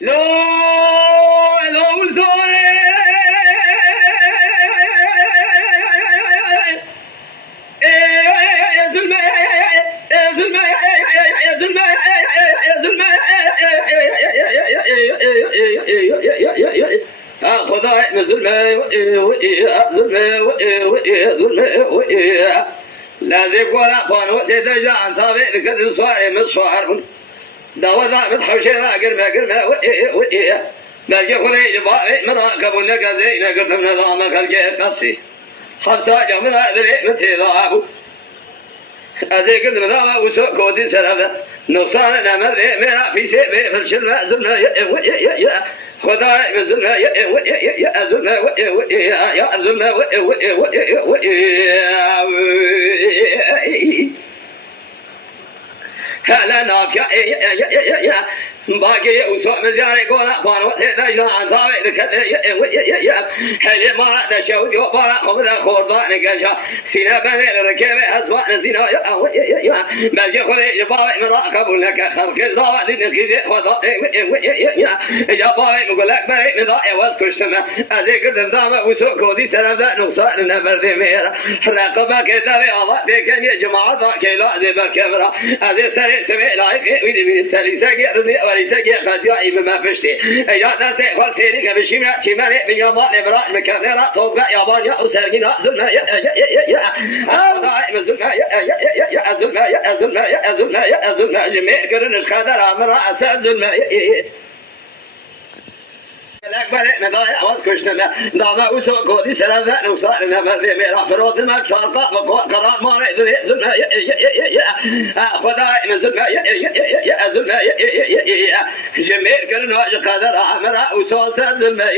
لو لو زوي يا زلمة يا زلمة يا زلمة يا زلمة خداي من زلمة زلمة لا ذيك ولا قان وسيد جان صابي ذكر صاري مصفار دوا ذا بتحوشي ذا قرمة بلقي خذي جبائي مراكب النقزي نقرت من نظام خلقي قصي خمسة جمع ذا ذري متي ذا أذيك المذا وسوق كودي سلفة نقصان نمر ميرا في سيبي في الشلمة زلمة خداي من زلمة يا زلمة يا زلمة هلا نافيا يا باقي وسوق مزياني قولا قان وسيد جان صابي ذكر هلي ما نشوت يوبارا خبز خوردان قلشا سينا بني الركيبة أسوان سينا يا بلجي خذي جبابي مراقب لك خلق الزاوة لنكيزي خذا جبابي مقول لك بني نضائي واسكر سما أذكر دمدامة وسوق كودي سلام ذا نقصان النمر ذي ميرا رقبك ذا بيضا ذيكن يا جماعة ذا كيلا ذي بالكبرى أذي سري سمي لايك ويدي من سري ساقي رزي وليساقي قد يأي بما فشتي إجاد ناسي خل سيري كبشيمنا تيماني من يابان لبراء مكاثرة توقع يابان يا وسرقنا زلنا يا أوضاعي مزلنا يا زلنا يا زلنا يا زلنا يا زلنا جميع كرنش خادر أمرا أساد زلنا الأكبر مضايا واسكشنا دعنا وسوق كودي سلامة نوصل نفر في ميرا فروت ما شرطة قرار ما رأي زلنا خداي من زلنا يا زلنا جميع كرنش خادر أمرا وسوق زلنا